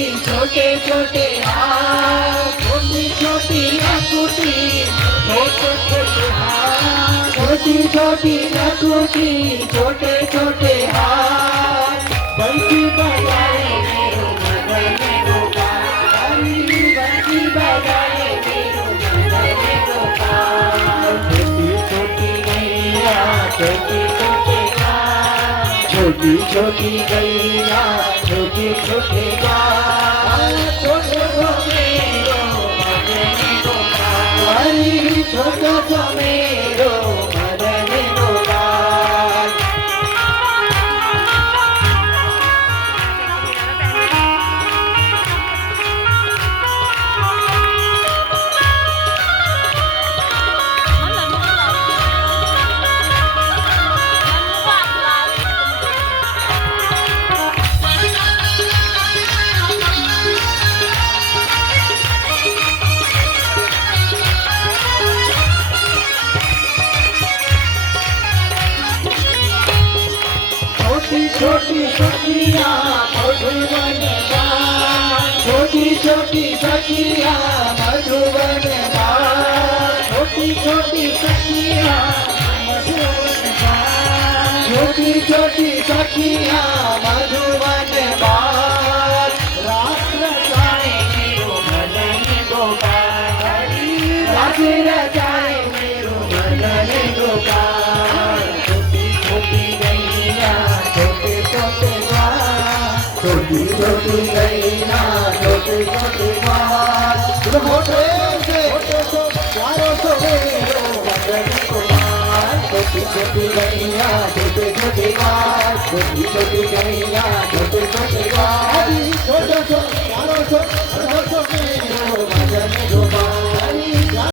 छोटे छोटे हाथ, छोटी छोटी नकुटी, छोटे छोटे हाथ, छोटी छोटी नकुटी, छोटे छोटे हाथ, बंसी बजाए मेरो मदन गोपाल, बंसी बजाए मेरो मदन गोपाल। छोटी छोटी गैया छोटे छोटे हाथ, छोटी छोटी गैया छोटे छोटे गाल, छोटे छोटे छोटा सा मेरो मदन गोपाल। छोटी सखिया मधुबन बार, छोटी छोटी सखिया मधुबन बार, छोटी छोटी सखिया मधुबन बार, छोटी छोटी सखिया मधुबन बार। रात रचाए मेरो मदन गोपाल, रात रचाए मेरो मदन गोपाल। छोटी छोटी गैया छोटे छोटे बाल, छोटी छोटी गैया छोटे छोटे बाल, मोटे से प्यारो सो मेरो मदन गोपाल। छोटी छोटी गैया छोटे छोटे बाल, छोटी छोटी गैया छोटे छोटे बाल, छोटे छोटे